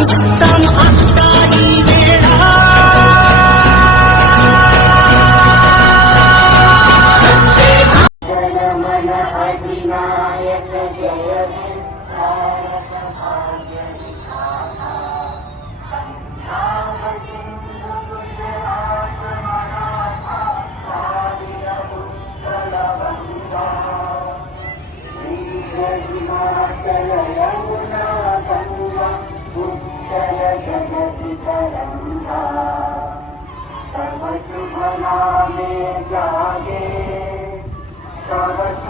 está तव